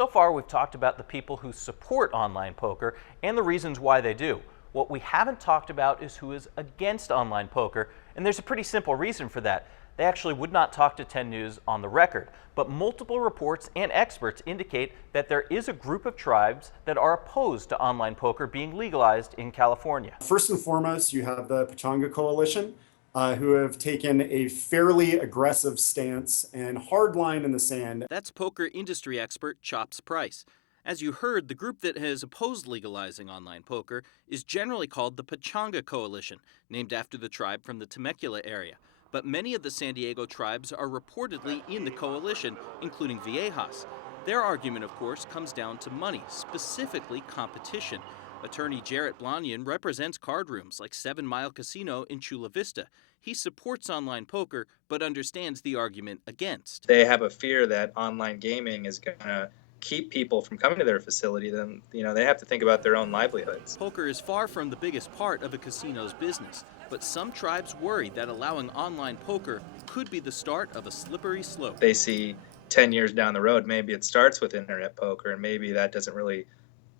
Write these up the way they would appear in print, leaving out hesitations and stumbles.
So far, we've talked about the people who support online poker and the reasons why they do. What we haven't talked about is who is against online poker, and there's a pretty simple reason for that. They actually would not talk to 10 News on the record, but multiple reports and experts indicate that there is a group of tribes that are opposed to online poker being legalized in California. First and foremost, you have the Pechanga Coalition, who have taken a fairly aggressive stance and hard line in the sand. That's poker industry expert Chops Price. As you heard, the group that has opposed legalizing online poker is generally called the Pechanga Coalition, named after the tribe from the Temecula area. But many of the San Diego tribes are reportedly in the coalition, including Viejas. Their argument, of course, comes down to money, specifically competition. Attorney Jarrett Blanian represents card rooms like 7 Mile Casino in Chula Vista. He supports online poker, but understands the argument against. They have a fear that online gaming is going to keep people from coming to their facility. Then, they have to think about their own livelihoods. Poker is far from the biggest part of a casino's business, but some tribes worry that allowing online poker could be the start of a slippery slope. They see 10 years down the road, maybe it starts with internet poker, and maybe that doesn't really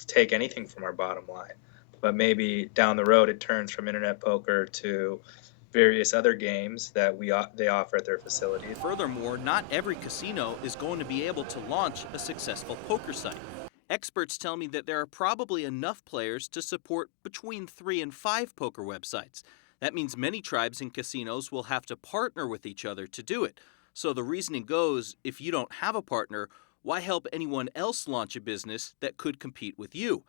take anything from our bottom line. But maybe down the road it turns from internet poker to various other games that they offer at their facility. Furthermore, not every casino is going to be able to launch a successful poker site. Experts tell me that there are probably enough players to support between 3 and 5 poker websites. That means many tribes and casinos will have to partner with each other to do it. So the reasoning goes, if you don't have a partner, why help anyone else launch a business that could compete with you?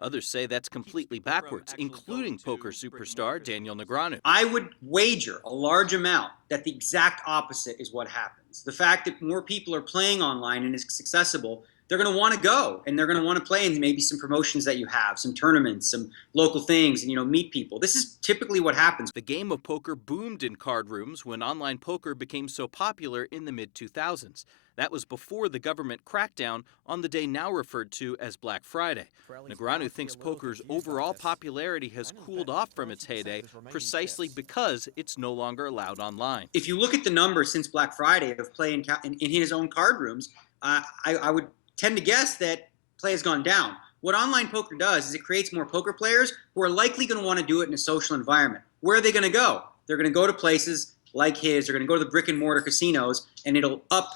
Others say that's completely backwards, including poker superstar Daniel Negreanu. I would wager a large amount that the exact opposite is what happens. The fact that more people are playing online and it's accessible, they're going to want to go and they're going to want to play in maybe some promotions that you have, some tournaments, some local things, and meet people. This is typically what happens. The game of poker boomed in card rooms when online poker became so popular in the mid-2000s. That was before the government crackdown on the day now referred to as Black Friday. Negreanu thinks poker's overall popularity has cooled off from its heyday precisely because it's no longer allowed online. If you look at the numbers since Black Friday of play in his own card rooms, I would tend to guess that play has gone down. What online poker does is it creates more poker players who are likely going to want to do it in a social environment. Where are they going to go? They're going to go to places like his. They're going to go to the brick and mortar casinos, and it'll up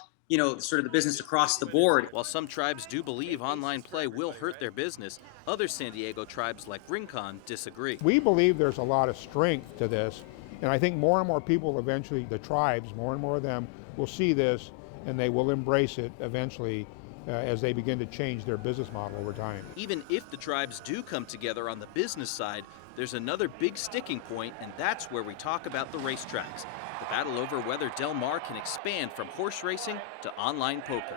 sort of the business across the board. While some tribes do believe online play will hurt their business, other San Diego tribes like Rincon disagree. We believe there's a lot of strength to this, and I think more and more people eventually, the tribes, more and more of them will see this and they will embrace it eventually as they begin to change their business model over time. Even if the tribes do come together on the business side, there's another big sticking point, and that's where we talk about the racetracks. The battle over whether Del Mar can expand from horse racing to online poker.